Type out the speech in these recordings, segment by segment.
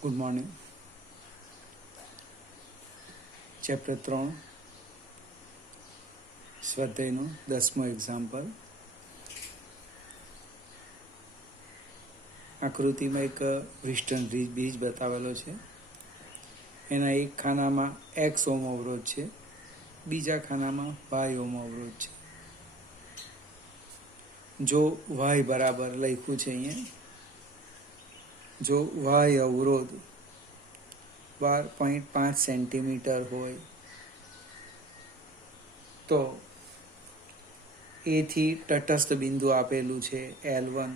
Good morning. Chapter 3 સ્વાધ્યાયનું 10મો example. આકૃતિમાં એક વ્રિસ્ટન બ્રિજ બતાવેલો છે. એના એક ખાનામાં એક્સ ઓમ અવરોધ છે, બીજા ખાનામાં વાય ઓમ અવરોધ છે. જો વાય બરાબર લખ્યું છે અહીંયા, જો વાય અવરોધ 12.5 સેન્ટીમીટર હોય તો એથી તટસ્થ બિંદુ આપેલું છે L1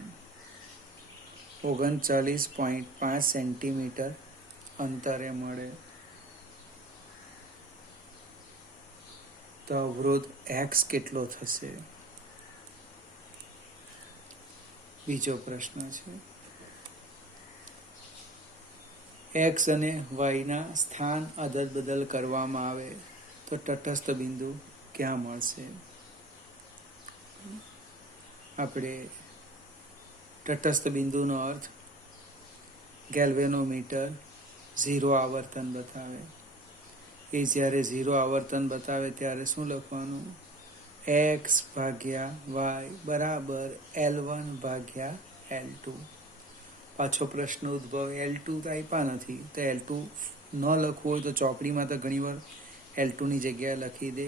39.5 સેન્ટીમીટર અંતરે મળે તો અવરોધ એક્સ કેટલો થશે? બીજો પ્રશ્ન છે, એક્સ અને વાયના સ્થાન અદલ બદલ કરવામાં આવે તો તટસ્થ બિંદુ ક્યાં મળશે? આપણે તટસ્થ બિંદુનો અર્થ ગેલ્વેનોમીટર 0 આવર્તન બતાવે. એ જ્યારે 0 આવર્તન બતાવે ત્યારે શું લખવાનું? એક્સ ભાગ્યા વાય બરાબર L1 ભાગ્યા L2. પાછો પ્રશ્ન ઉદ્ભવ, L2 તો આપ્યા નથી, તો L2 ન લખવું હોય તો ચોપડીમાં તો ઘણીવાર L2ની જગ્યાએ લખી દે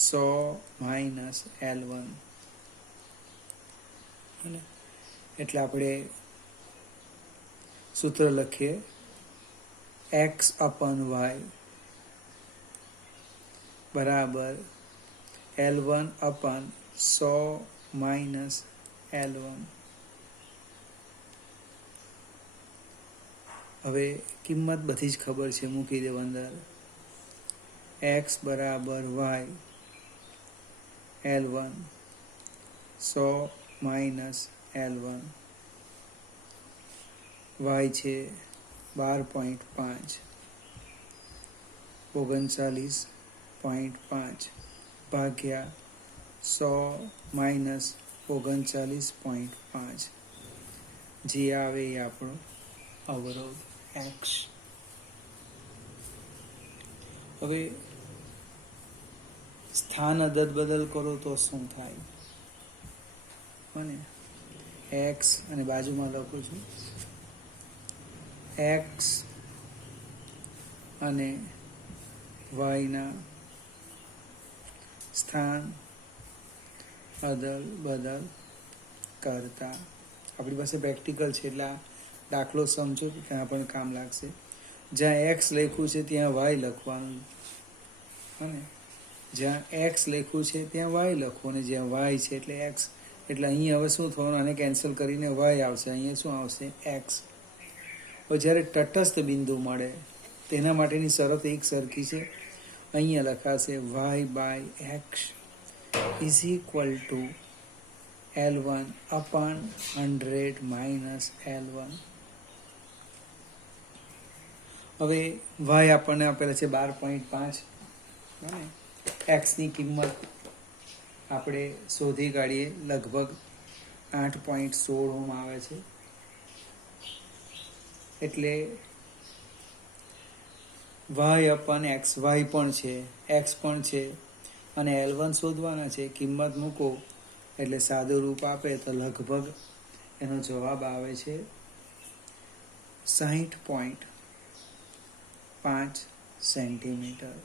100 - L1. એટલે આપણે સૂત્ર લખીએ, એક્સ અપન વાય બરાબર L1 અપન 100 - L1. હવે કિંમત બધી જ ખબર છે, મૂકી દેવ અંદર. એક્સ બરાબર વાય L1 100 - L1. વાય છે 12.5 39.5 ભાગ્યા 100 - 39.5, જે આવે એ આપણો અવરોધ એક્સ. હવે સ્થાન અદલ બદલ કરો તો શું થાય? મને એક્સ અને બાજુમાં લખું છું, એક્સ અને વાયના સ્થાન અદલ બદલ કરતા. આપણી પાસે પ્રેક્ટિકલ છે એટલે આ દાખલો સમજો કે ત્યાં પણ કામ લાગશે. જ્યાં એક્સ લખ્યું છે ત્યાં વાય લખવાનું, અને જ્યાં એક્સ લખ્યું છે ત્યાં વાય લખવું, અને જ્યાં વાય છે એટલે એક્સ. એટલે અહીં હવે શું થવાનું? આને કેન્સલ કરીને વાય આવશે, અહીંયા શું આવશે? એક્સ. હવે જ્યારે તટસ્થ બિંદુ મળે તેના માટેની શરત એક સરખી છે. અહીંયા લખાશે Y by X is equal to L1 upon 100 - L1. હવે વાય આપણને આપેલા છે 12.5, અને એક્સની કિંમત આપણે શોધી કાઢીએ, લગભગ 8.16 આવે છે. એટલે વાય અપન એક્સ, વાય પણ છે, એક્સ પણ છે, અને L1 શોધવાના છે. કિંમત મૂકો એટલે સાદું રૂપ આપે તો લગભગ એનો જવાબ આવે છે 60.5 સેન્ટીમીટર.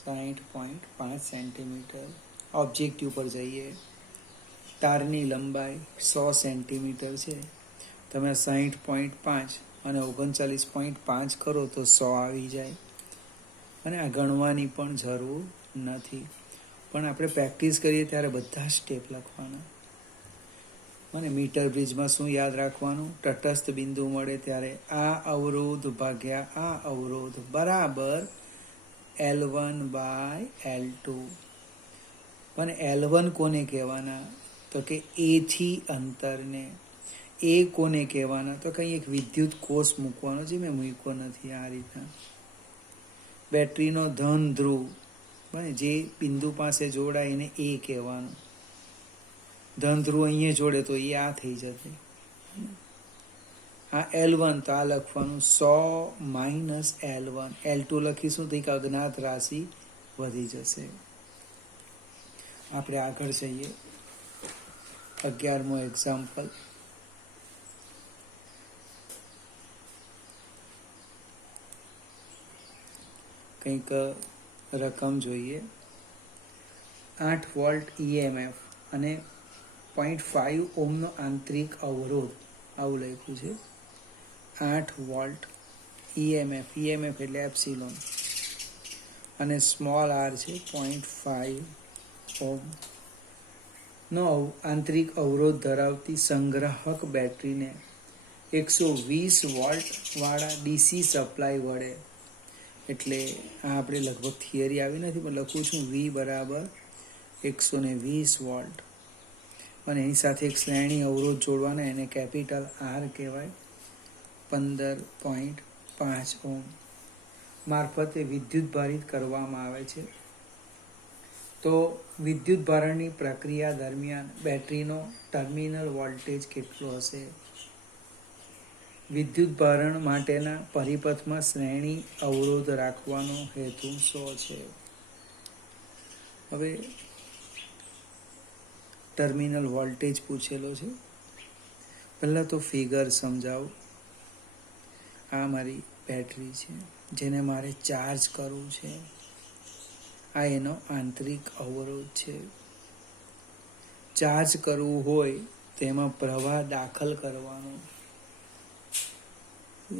60.5 સેન્ટીમીટર. ઓબ્જેક્ટિવ પર જઈએ. તારની લંબાઈ 100 સેન્ટીમીટર છે. તમે 60.5 અને 39.5 કરો તો 100 આવી જાય, અને આ ગણવાની પણ જરૂર નથી. પણ આપણે પ્રેક્ટિસ કરીએ ત્યારે બધા સ્ટેપ લખવાના. અને મીટર બ્રિજમાં શું યાદ રાખવાનું? તટસ્થ બિંદુ મળે ત્યારે આ અવરોધ ભાગ્યા આ અવરોધ બરાબર L1 બાય L2. અને L1 કોને કહેવાના? તો કે એથી અંતરને. એ કોને કહેવાના? તો કંઈ એક વિદ્યુત કોષ મૂકવાનો, જે મેં મૂક્યો નથી આ રીતના. બેટરીનો ધન ધ્રુવ જે બિંદુ પાસે જોડાય એને એ કહેવાનું. ધન ધ્રુવ અહીંયા જોડે તો એ આ થઈ જશે. આ L1 તો આ લખવાનું 100 માઇનસ L1. L2 લખીશું તો એક અજ્ઞાત રાશિ વધી જશે. આપણે આગળ જઈએ. 11મો એક્ઝામ્પલ. કંઈક રકમ જોઈએ. 8 વોલ્ટ EMF અને 0.5 ઓહમનો આંતરિક અવરોધ, આવું લખ્યું છે. 8 વોલ્ટ EMF એટલે એપ્સિલોન, અને સ્મોલ r છે 0.5 ઓહમ નો આંતરિક અવરોધ ધરાવતી સંગ્રાહક બેટરીને 120 વોલ્ટ વાળા DC સપ્લાય વડે, એટલે આ આપણે લગભગ થિયરી આવી નથી પણ લખું છું, V બરાબર 120 વોલ્ટ, અને એની સાથે એક શ્રેણી અવરોધ જોડવાના, એને કેપિટલ R કહેવાય, 15.5 ઓહમ મારફતે વિદ્યુત ભારિત કરવામાં આવે છે. તો વિદ્યુત ભારણની પ્રક્રિયા દરમિયાન બેટરીનો ટર્મિનલ વોલ્ટેજ કેટલો હશે? વિદ્યુત ભારણ માટેના પરિપથમાં શ્રેણી અવરોધ રાખવાનો હેતુ શું છે? હવે ટર્મિનલ વોલ્ટેજ પૂછેલો છે. પહેલાં તો ફિગર સમજાવો. આ મારી બેટરી છે જેને મારે ચાર્જ કરવું છે. આ એનો આંતરિક અવરોધ છે. ચાર્જ કરવું હોય તો એમાં પ્રવાહ દાખલ કરવાનો,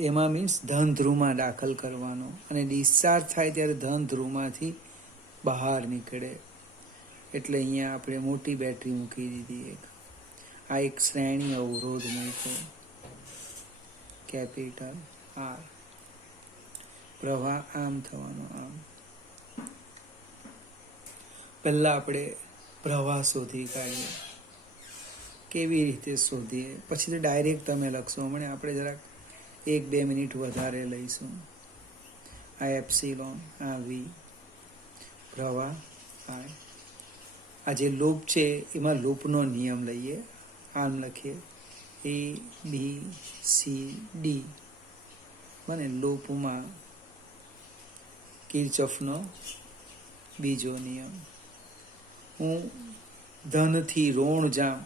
એમાં મીન્સ ધન ધ્રુવમાં દાખલ કરવાનો, અને ડિસ્ચાર્જ થાય ત્યારે ધન ધ્રુવમાંથી બહાર નીકળે. એટલે અહીંયા આપણે મોટી બેટરી મૂકી દીધી એક. આ એક શ્રેણી અવરોધ મૂક્યો, કેપિટલ R. પ્રવાહ આમ થવાનો, આમ. પહેલાં આપણે પ્રવાહ શોધી કાઢીએ. કેવી રીતે શોધીએ પછી તો ડાયરેક્ટ તમે લખશો. હમણાં આપણે જરાક 1-2 મિનિટ વધારે લઈશું. આ એપ્સિલોન, આ V, પ્રવાહ I. આ જે લૂપ છે એમાં લૂપનો નિયમ લઈએ. આમ લખીએ ABCD, મને લૂપમાં કિર્ચોફનો બીજો નિયમ. હું ધનથી ઋણ જાઉં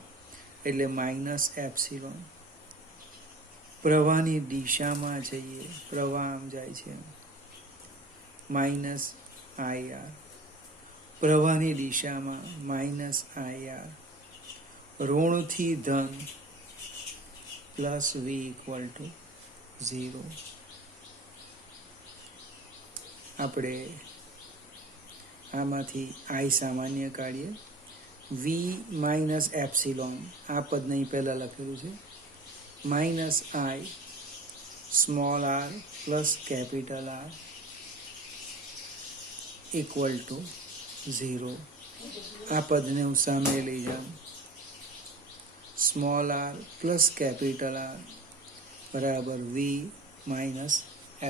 એટલે માઇનસ એપ્સિલોન. પ્રવાહની દિશામાં જઈએ, પ્રવાહ આમ જાય છે, માઇનસ IR. પ્રવાહની દિશામાં માઇનસ IR. ઋણથી ધન પ્લસ V ઇક્વલ ટુ 0. આપણે આમાંથી I સામાન્ય કાઢીએ. V માઇનસ એપ્સિલોન, આ પદ નહીં પહેલાં લખેલું છે, minus I small r plus capital R equal to 0. આ પદને હું સામે લઈ જાઉં. Small r plus capital R બરાબર V માઇનસ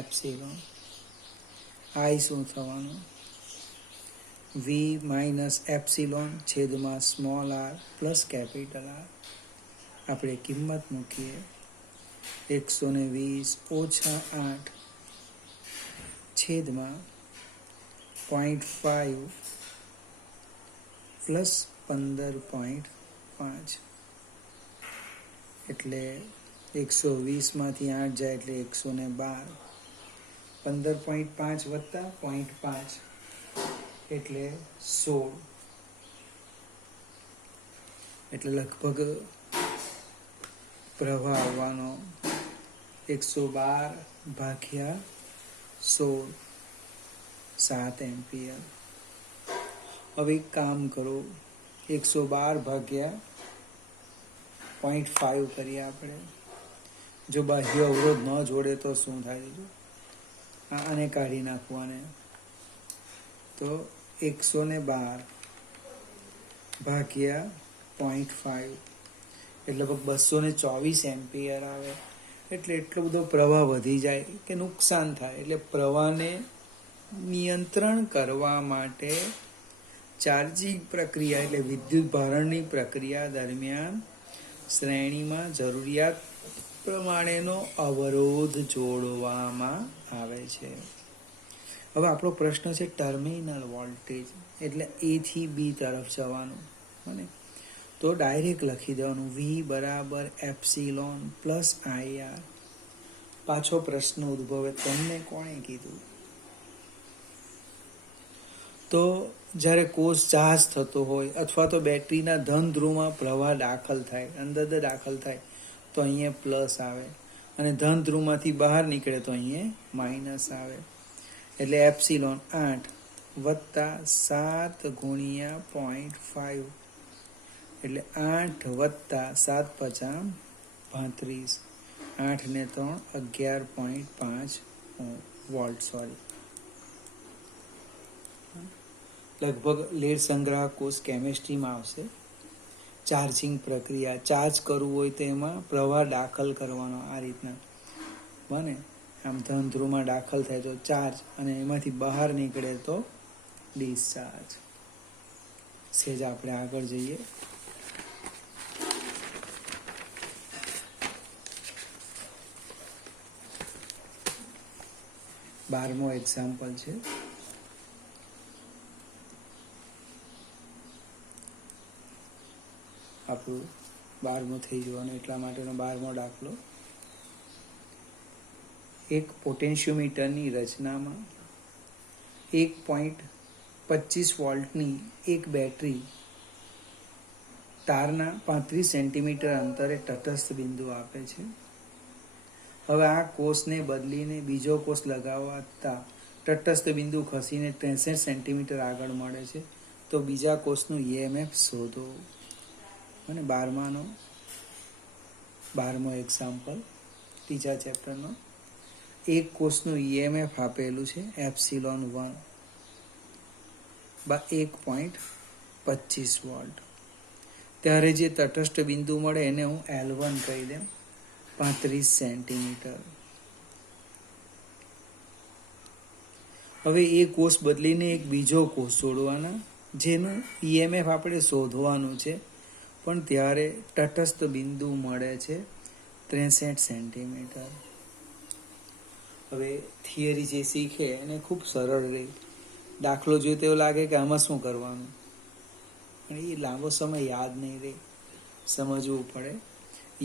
એપ્સિલોન. I શું થવાનું? V માઇનસ એપ્સિલોન છેદમાં small r plus capital R. આપણે કિંમત મૂકીએ. 120 ઓછા 8 છેદમાં 0.5 પ્લસ 15.5, એટલે 120માંથી 8 જાય એટલે 112. 15.5 વત્તા 0.5 એટલે 16. એટલે લગભગ પ્રવાહ આવવાનો 112 ભાગ્યા 16, 7 એમ્પિયર. હવે એક કામ કરો, 112 ભાગ્યા 0.5 કરીએ આપણે. જો બાહ્ય અવરોધ ન જોડે તો શું થાય? આને કાઢી નાખવાને, તો 112 ભાગ્યા 0.5 એટલે 224 એમ્પિયર આવે. એટલે એટલો બધો પ્રવાહ વધી જાય કે નુકસાન થાય. એટલે પ્રવાહને નિયંત્રણ કરવા માટે ચાર્જિંગ પ્રક્રિયા એટલે વિદ્યુત ભારણની પ્રક્રિયા દરમિયાન શ્રેણીમાં જરૂરિયાત પ્રમાણેનો અવરોધ જોડવામાં આવે છે. હવે આપણો પ્રશ્ન છે ટર્મિનલ વોલ્ટેજ, એટલે એ થી બી તરફ જવાનું. અને તો ડાયરેક્ટ લખી દેવાનું V બરાબર એપ્સિલોન પ્લસ IR. પાછો પ્રશ્ન ઉદ્ભવે, તમને કોણે કીધું? તો જ્યારે કોષ ચાર્જ થતો હોય અથવા તો બેટરીના ધન ધ્રુવમાં પ્રવાહ દાખલ થાય, અંદર દાખલ થાય તો અહીંયા પ્લસ આવે, અને ધન ધ્રુવમાંથી બહાર નીકળે તો અહીંયા માઇનસ આવે. એટલે એપ્સિલોન 8 વત્તા 7 ગુણ્યા 0.5, એટલે 8 વત્તા 7 પચામ 35, 8 ને 3 11.5 વોલ્ટ. લગભગ લેડ સંગ્રાહક કોષ કેમેસ્ટ્રીમાં આવશે. ચાર્જિંગ પ્રક્રિયા, ચાર્જ કરવું હોય તો એમાં પ્રવાહ દાખલ કરવાનો આ રીતના બને. આમ ધન ધ્રુવમાં દાખલ થાય તો ચાર્જ, અને એમાંથી બહાર નીકળે તો ડિસ્ચાર્જ. સેજ આપણે આગળ જઈએ. બારમો એક્ઝામ્પલ છે. આપણું 12મું થઈ જવાનું એટલા માટેનો 12મો દાખલો. એક પોટેન્શિયોમીટરની રચનામાં 1.25 વોલ્ટની એક બેટરી તારના 35 સેન્ટીમીટર અંતરે તટસ્થ બિંદુ આપે છે. હવે આ કોષને બદલીને બીજો કોષ લગાવતા તટસ્થ બિંદુ ખસીને 63 સેન્ટીમીટર આગળ મળે છે. તો બીજા કોષનું EMF શોધો. અને 12મો એક્ઝામ્પલ ત્રીજા ચેપ્ટરનો. એક કોષનું EMF આપેલું છે એપ્સિલોન 1 1.25 વોલ્ટ. ત્યારે જે તટસ્થ બિંદુ મળે એને હું L1 કહી દઉં, 35 સેન્ટીમીટર. હવે એ કોષ બદલીને એક બીજો કોષ જોડવાના, જેનું EMF આપણે શોધવાનું છે, પણ ત્યારે તટસ્થ બિંદુ મળે છે 63 સેન્ટીમીટર. હવે થિયરી જે શીખે એને ખૂબ સરળ રહે. દાખલો જોઈએ તો એવું લાગે કે આમાં શું કરવાનું, પણ એ લાંબો સમય યાદ નહીં રહે, સમજવું પડે.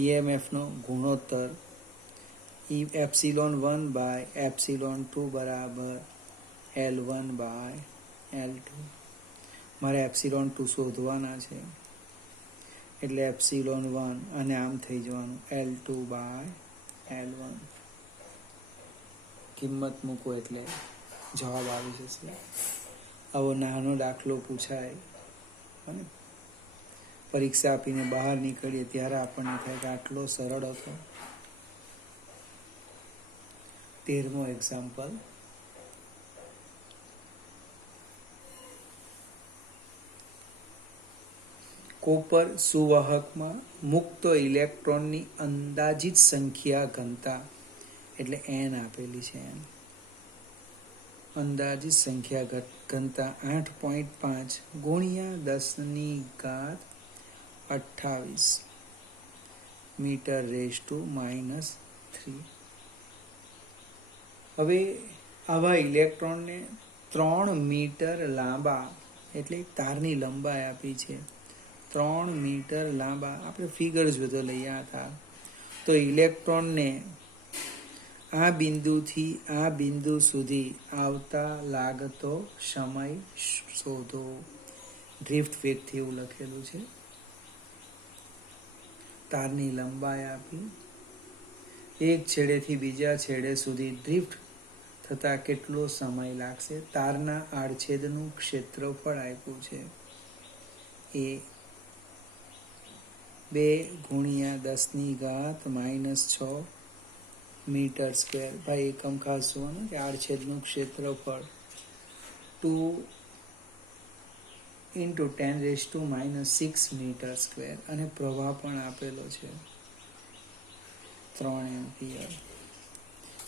EMFનો ગુણોત્તર એપ્સિલોન 1 બાય એપ્સિલોન 2 બરાબર L1 બાય L2. મારે એપ્સિલોન 2 શોધવાના છે, એટલે એપ્સિલોન 1 અને આમ થઈ જવાનું L2 બાય L1. કિંમત મૂકો એટલે જવાબ આવી જશે. આવો નાનો દાખલો પૂછાય અને પરીક્ષા આપીને બહાર નીકળીએ ત્યારે આપણને થાય કે આટલો સરળ હતો. 13મો એક્ઝામ્પલ. કોપર સુવાહકમાં મુક્ત ઇલેક્ટ્રોનની અંદાજિત સંખ્યા ઘનતા, એટલે n આપેલી છે. અંદાજિત સંખ્યા ઘનતા 8.5 ગુણ્યા 10⁻28 મીટર રેઝ ટુ -3. હવે આવા ઇલેક્ટ્રોનને 3 મીટર લાંબા, એટલે તારની લંબાઈ આપી છે 3 મીટર લાંબા, આપણે ફિગર જોતો લઈએ હતા. તો ઇલેક્ટ્રોનને આ બિંદુથી આ બિંદુ સુધી આવતા લાગતો સમય શોધો. ડ્રિફ્ટ વેગથી એવું લખેલું છે. તારની લંબાઈ આપી, એક છેડેથી બીજા છેડે સુધી ડ્રિફ્ટ થતા કેટલો સમય લાગશે. તારના આડછેદનું ક્ષેત્રફળ આપ્યું છે એ 2 ગુણ્યા 10⁻⁻6 મીટર સ્ક્વેર. ભાઈ એકમ ખાસ જોવાનું કે આડછેદનું ક્ષેત્રફળ 2 × 10⁻⁻6 મીટર સ્ક્વેર. અને પ્રવાહ પણ આપેલો છે 3 એમ્પિયર.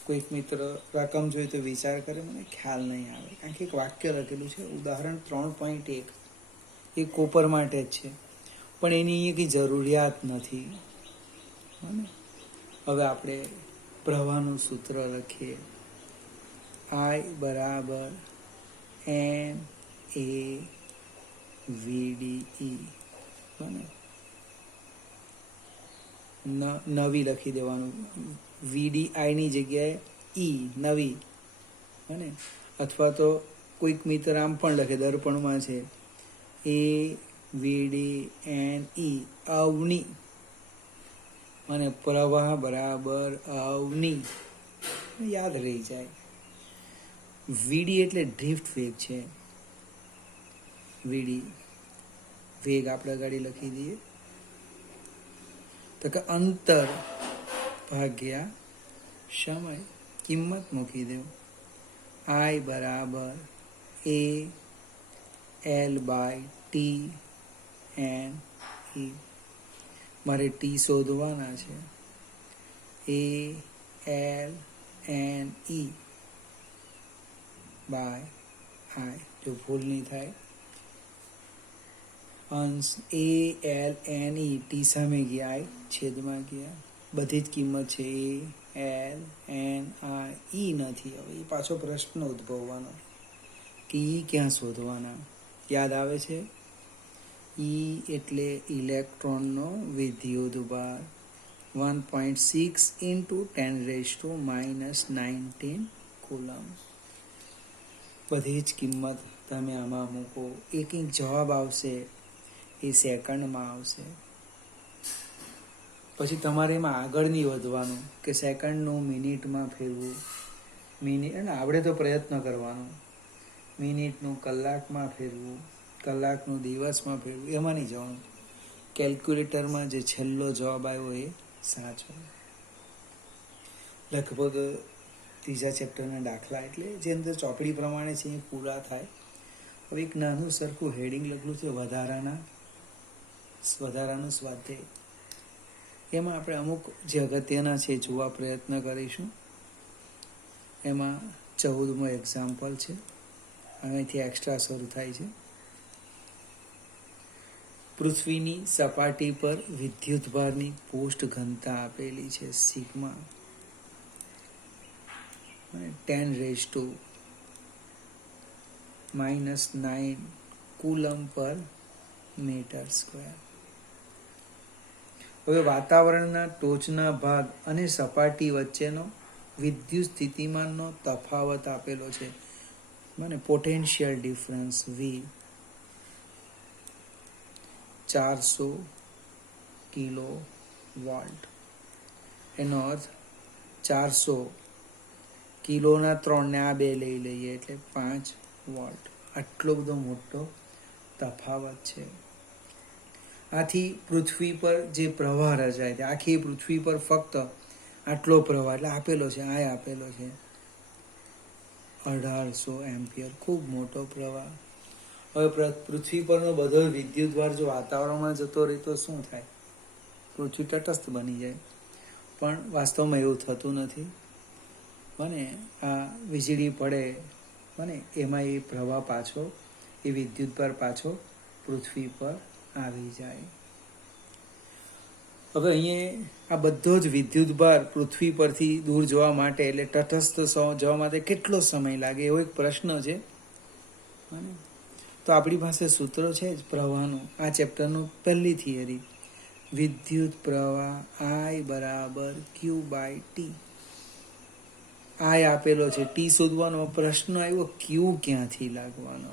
કોઈક મિત્ર રકમ જોઈ તો વિચાર કરે, મને ખ્યાલ નહીં આવે, કારણ કે એક વાક્ય લખેલું છે ઉદાહરણ 3.1, એ કોપર માટે જ છે, પણ એની અહીંયા કંઈ જરૂરિયાત નથી. હવે આપણે પ્રવાહનું સૂત્ર લખીએ. I બરાબર NaVDE. નવી લખી દેવાનું, VDI ની જગ્યાએ ઈ નવી, અને અથવા તો કોઈક મિત્ર આમ પણ લખે, દર્પણમાં છે AVDNE અવની, અને પ્રવાહ બરાબર અવની, યાદ રહી જાય. વીડી એટલે ડ્રિફ્ટ વેગ છે. વીડી વેગ આપણે ગાડી લખી દઈએ તો કે અંતર ભાગ્યા સમય, કિંમત મૂકી દેવું. I બરાબર AL/TNE. મારે ટી શોધવાના છે. ALNE બાય I, જો ભૂલ નહીં થાય. અંશ ALNE, ટી સામે ગયા, I છેદમાં ગયા, બધી જ કિંમત છે ALNI નથી. હવે એ પાછો પ્રશ્ન ઉદ્ભવવાનો કે ઈ ક્યાં શોધવાના. યાદ આવે છે? ઈ એટલે ઇલેક્ટ્રોનનો વિદ્યુતભાર, 1.6 × 10⁻⁻19 કુલમ. બધી જ કિંમત તમે આમાં મૂકો, એક જવાબ આવશે એ સેકન્ડમાં આવશે. પછી તમારે એમાં આગળ નહીં વધવાનું કે સેકન્ડનું મિનિટમાં ફેરવું, મિનિટ અને આપણે તો પ્રયત્ન કરવાનો, મિનિટનું કલાકમાં ફેરવું, કલાકનું દિવસમાં ફેરવું, એમાં નહીં જવાનું. કેલ્ક્યુલેટરમાં જે છેલ્લો જવાબ આવ્યો એ સાચો. લગભગ ત્રીજા ચેપ્ટરના દાખલા એટલે જે અંદર ચોપડી પ્રમાણે છે એ પૂરા થાય. હવે એક નાનું સરખું હેડિંગ લખેલું છે વધારાનું સ્વાધ્યાય. એમાં આપણે અમુક જે અગત્યના છે જોવા પ્રયત્ન કરીશું. એમાં 14મો એક્ઝામ્પલ છે, અહીંથી એક્સ્ટ્રા શરૂ થાય છે. પૃથ્વીની સપાટી પર વિદ્યુતભારની પોસ્ટ ઘનતા આપેલી છે સિગ્મા, 10⁻⁻9 કુલમ પર મીટર સ્ક્વેર. હવે વાતાવરણના ટોચના ભાગ અને સપાટી વચ્ચેનો વિદ્યુત સ્થિતિમાનનો તફાવત આપેલો છે, મને પોટેન્શિયલ ડિફરન્સ V 400 કિલોવોલ્ટ. એનો અર્થ 400 કિલોના 3 ને આ 2 લઈ લઈએ એટલે 5 વોલ્ટ. આટલો બધો મોટો તફાવત છે. આથી પૃથ્વી પર જે પ્રવાહ રચાય છે, આખી પૃથ્વી પર ફક્ત આટલો પ્રવાહ એટલે આપેલો છે, આ આપેલો છે 1800 એમ્પિયર, ખૂબ મોટો પ્રવાહ. હવે પૃથ્વી પરનો બધો વિદ્યુતભાર જો વાતાવરણમાં જતો રહે તો શું થાય? પૃથ્વી તટસ્થ બની જાય. પણ વાસ્તવમાં એવું થતું નથી. અને આ વીજળી પડે અને એમાં એ પ્રવાહ પાછો, એ વિદ્યુતભાર પાછો પૃથ્વી પર આવી જાય. હવે અહીંયા આ બધો જ વિદ્યુતભાર પૃથ્વી પરથી દૂર જવા માટે, એટલે તટસ્થ જવા માટે કેટલો સમય લાગે, એવો એક પ્રશ્ન છે. તો આપણી પાસે સૂત્રો છે જ પ્રવાહનું. આ ચેપ્ટરનું પહેલી થિયરી, વિદ્યુત પ્રવાહ I બરાબર Q/T. I આપેલો છે, T શોધવાનો પ્રશ્ન આવ્યો, Q ક્યાંથી લાગવાનો?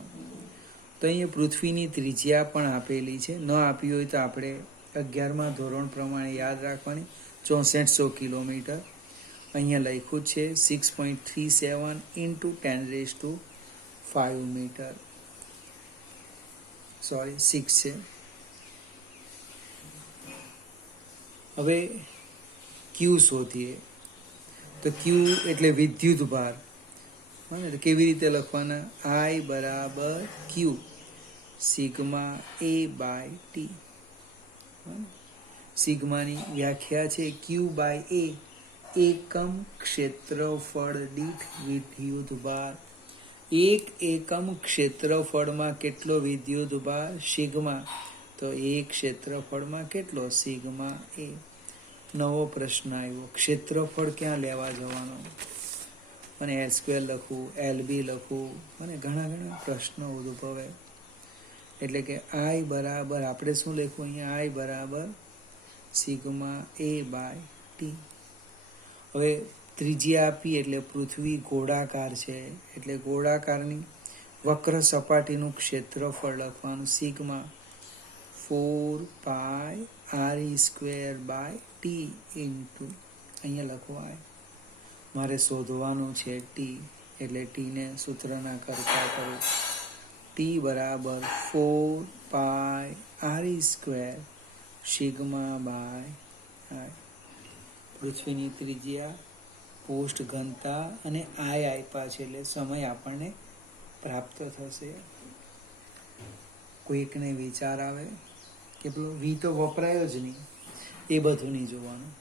તો અહીંયા પૃથ્વીની ત્રિજ્યા પણ આપેલી છે. ન આપી હોય તો આપણે 11મા ધોરણ પ્રમાણે યાદ રાખવાની, 6400 કિલોમીટર. અહીંયા લખ્યું છે 6.37 × 10⁵ મીટર. સોરી 6 છે. હવે Q શોધીએ તો Q એટલે વિદ્યુતભાર. કેવી રીતે લખવાના? I બરાબર Q સિગ્મા A/T. સિગ્માની વ્યાખ્યા છે Q/A, એકમ ક્ષેત્રફળ દીઠ વિદ્યુતભાર. એક એકમ ક્ષેત્રફળમાં કેટલો વિદ્યુતભાર? સિગ્મા. તો એક ક્ષેત્રફળમાં કેટલો? Sigma A. નવો પ્રશ્ન આવ્યો, ક્ષેત્રફળ ક્યાં લેવા જવાનો, અને એલ સ્ક્વેર લખવું, LB લખવું, અને ઘણા ઘણા પ્રશ્નો ઉદ્ભવે. એટલે કે આઈ બરાબર આપણે શું લખવું અહીંયા, આઈ બરાબર સિગ્મા A બાય T. હવે ત્રિજ્યા આપી એટલે પૃથ્વી ગોળાકાર છે, એટલે ગોળાકારની વક્ર સપાટીનું ક્ષેત્રફળ લખવાનું sigma 4πr² by T into અહીંયા લખવા મારે શોધવાનું છે T, એટલે Tને સૂત્રના કરતા કરું. T બરાબર 4πr² સિગ્મા બાય આઈ. પૃથ્વીની ત્રિજ્યા, પોસ્ટ ઘનતા અને આઈ આપ્યા છે, એટલે સમય આપણને પ્રાપ્ત થશે. કોઈકને વિચાર આવે કે પેલો વી તો વપરાયો જ નહીં, એ બધું નહીં જોવાનું,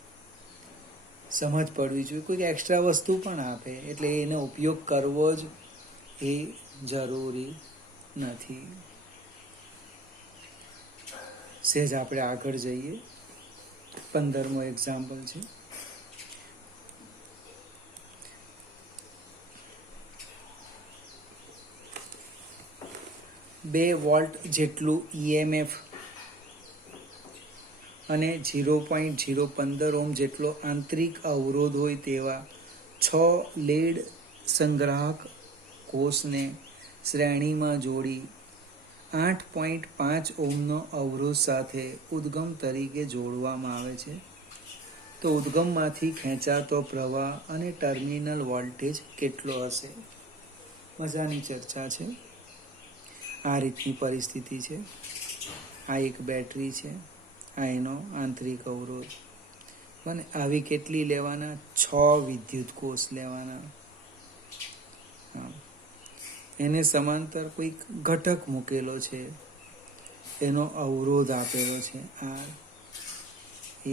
સમજ પડવી જોઈએ. કોઈક એક્સ્ટ્રા વસ્તુ પણ આપે એટલે એનો ઉપયોગ કરવો જ એ જરૂરી નથી. સહેજ આપણે આગળ જઈએ. 15મો એક્ઝામ્પલ છે. બે વોલ્ટ જેટલું EMF અને 0.015 ઓહ્મ જેટલો આંતરિક અવરોધ હોય તેવા 6 લેડ સંગ્રાહક કોષને શ્રેણીમાં જોડી 8.5 ઓહ્મનો અવરોધ સાથે ઉદ્ગમ તરીકે જોડવામાં આવે છે. તો ઉદ્ગમમાંથી ખેંચાતો પ્રવાહ અને ટર્મિનલ વોલ્ટેજ કેટલો હશે? મજાની ચર્ચા છે. આ રીતની પરિસ્થિતિ છે. આ એક બેટરી છે, આ એનો આંતરિક અવરોધ, અને આવી કેટલી લેવાના? 6 વિદ્યુત કોષ લેવાના. એને સમાંતર કોઈક ઘટક મૂકેલો છે, એનો અવરોધ આપેલો છે R, A,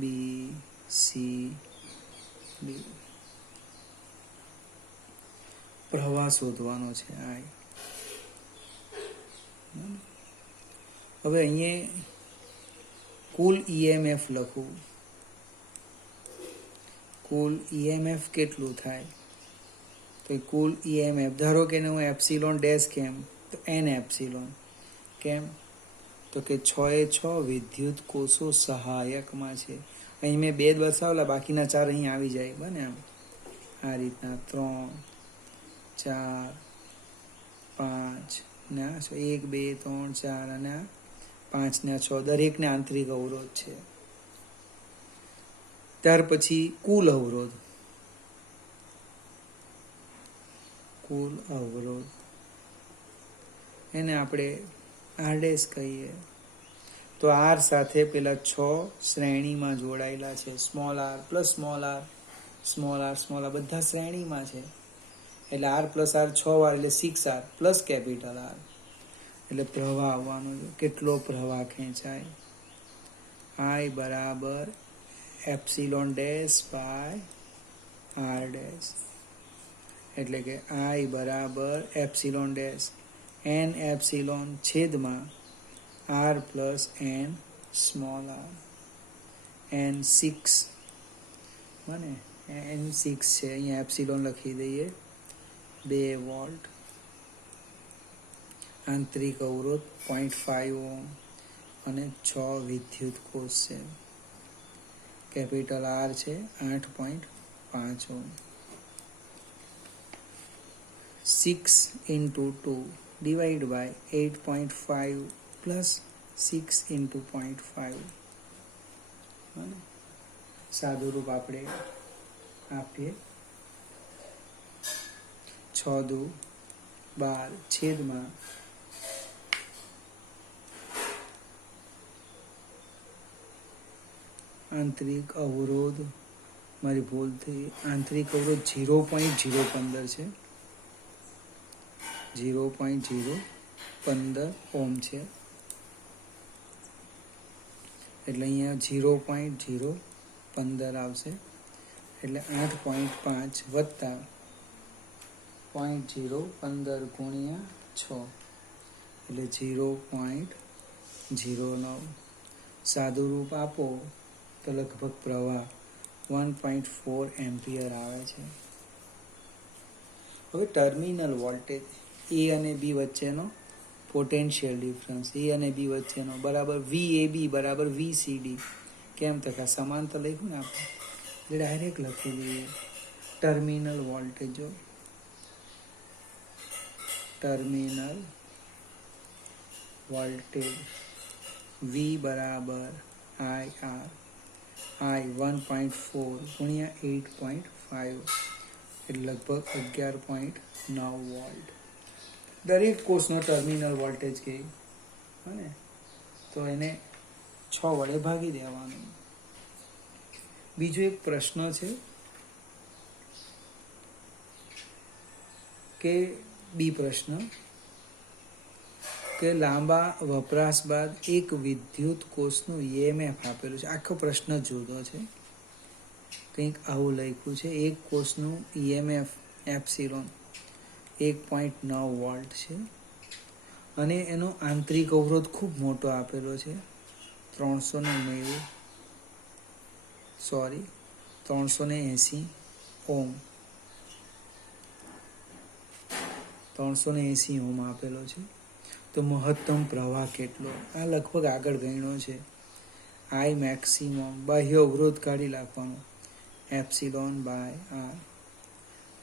B, C, D. પ્રવાહ શોધવાનો છે I. હવે અહીંયા કુલ EMF લખું. કુલ EMF કેટલું થાય? તો કુલ EMF ધારો કે હું એપ્સિલોન ડેશ કેમ, તો N એપ્સિલોન કેમ, તો કે 6 વિદ્યુત કોષો સહાયકમાં છે. અહીં મેં 2 બતાવેલા, બાકીના 4 અહીં આવી જાય. બને આમ આ રીતના 3, 4, 5 ને 1, 2, 3, 4 અને 5 ને 6 દરેકને આંતરિક અવરોધ છે. ત્યાર પછી કુલ અવરોધ. કુલ અવરોધ એને આપણે R' કહીએ. તો R સાથે પેલા 6 શ્રેણીમાં જોડાયેલા છે. Small r plus small r, small r small r બધા શ્રેણીમાં છે. એટલે R પ્લસ R 6 વાર એટલે 6R પ્લસ કેપિટલ R. એટલે પ્રવાહ આવવાનો છે. કેટલો પ્રવાહ ખેંચાય? I બરાબર એપ્સિલોન ડેશ બાય R'. એટલે કે I બરાબર એપ્સિલોન ડેશ N એપ્સિલોન છેદમાં R plus N small r. N6 બને, N6 છે, અહીંયા એપ્સિલોન લખી દઈએ. 2 વોલ્ટ. આંતરિક અવરોધ 0.5 ઓહ્મ અને 6 વિદ્યુત કોષ છે. કેપિટલ R છે 8.5 ohm. 6 into 2 divide by 8.5 plus 6 into 0.5. સાદું રૂપ આપણે આપીએ. 6 દુ 12 છેદમાં આંતરિક અવરોધ, મારી ભૂલ થઈ, આંતરિક અવરોધ 0.015 છે. 0.015 ઓહ્મ છે. એટલે અહીંયા 0.015 આવશે. એટલે 8.5 વત્તા 0.015 ગુણ્યા 6 એટલે 0.09. સાદું રૂપ આપો તો તો લગભગ પ્રવાહ 1.4 એમ્પિયર આવે છે. હવે ટર્મિનલ વોલ્ટેજ એ અને બી વચ્ચેનો પોટેન્શિયલ ડિફરન્સ એ અને બી વચ્ચેનો બરાબર VAB બરાબર VCD. કેમ તો કે સમાંતર લખ્યું ને આપણે એટલે ડાયરેક્ટ લખી દઈએ. ટર્મિનલ વોલ્ટેજ જો ટર્મિનલ વોલ્ટેજ V બરાબર I 1.4 ગુણ્યા 8.5 એટલે લગભગ 11.9 વોલ્ટ. દરેક કોર્સનો ટર્મિનલ વોલ્ટેજ કહે ને તો એને 6 વડે ભાગી દેવાનું. બીજો એક પ્રશ્ન છે કે બી પ્રશ્ન કે લાંબા વપરાશ બાદ એક વિદ્યુત કોષનું EMF આપેલું છે. આખો પ્રશ્ન જુદો છે, કંઈક આવું લખ્યું છે. એક કોષનું EMF એપ્સિલોન 1.9 વોલ્ટ છે અને એનો આંતરિક અવરોધ ખૂબ મોટો આપેલો છે 380 ઓમ. 380 ઓમ આપેલો છે. તો મહત્તમ પ્રવાહ કેટલો? આ લગભગ આગળ ગણ્યો છે. I મેક્સિમમ બાહ્ય અવરોધ કાઢી નાખવાનો એપ્સિલોન બાય R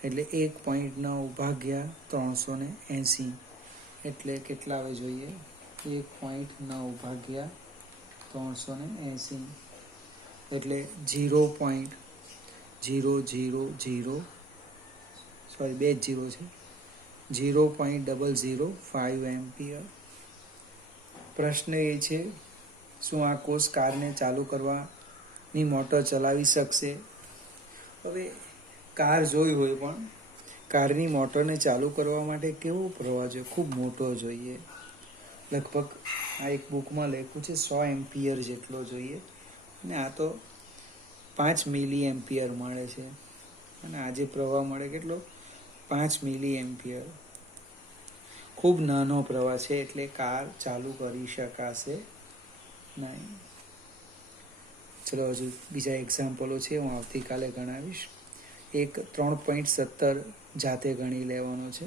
એટલે 1.9 ભાગ્યા 380 એટલે કેટલા આવે જોઈએ? 1.9 ભાગ્યા 380 એટલે 0.000 સોરી 2 0 છે 0.005 એમ્પિયર. પ્રશ્ન એ છે શું આ કોષ કારને ચાલુ કરવાની મોટર ચલાવી શકશે? હવે કાર જોઈ હોય પણ કારની મોટરને ચાલુ કરવા માટે કેવો પ્રવાહ જોઈએ? ખૂબ મોટો જોઈએ. લગભગ આ એક બુકમાં લખ્યું છે 100 એમ્પિયર જેટલો જોઈએ અને આ તો 5 મિલી એમ્પિયર મળે છે અને આજે પ્રવાહ મળે કેટલો? 5 મિલી એમ્પિયર. ખૂબ નાનો પ્રવાહ છે એટલે કાર ચાલુ કરી શકાશે નહીં. ચલો હજુ બીજા એક્ઝામ્પલો છે, હું આવતીકાલે ગણાવીશ. એક 3.17 જાતે ગણી લેવાનો છે.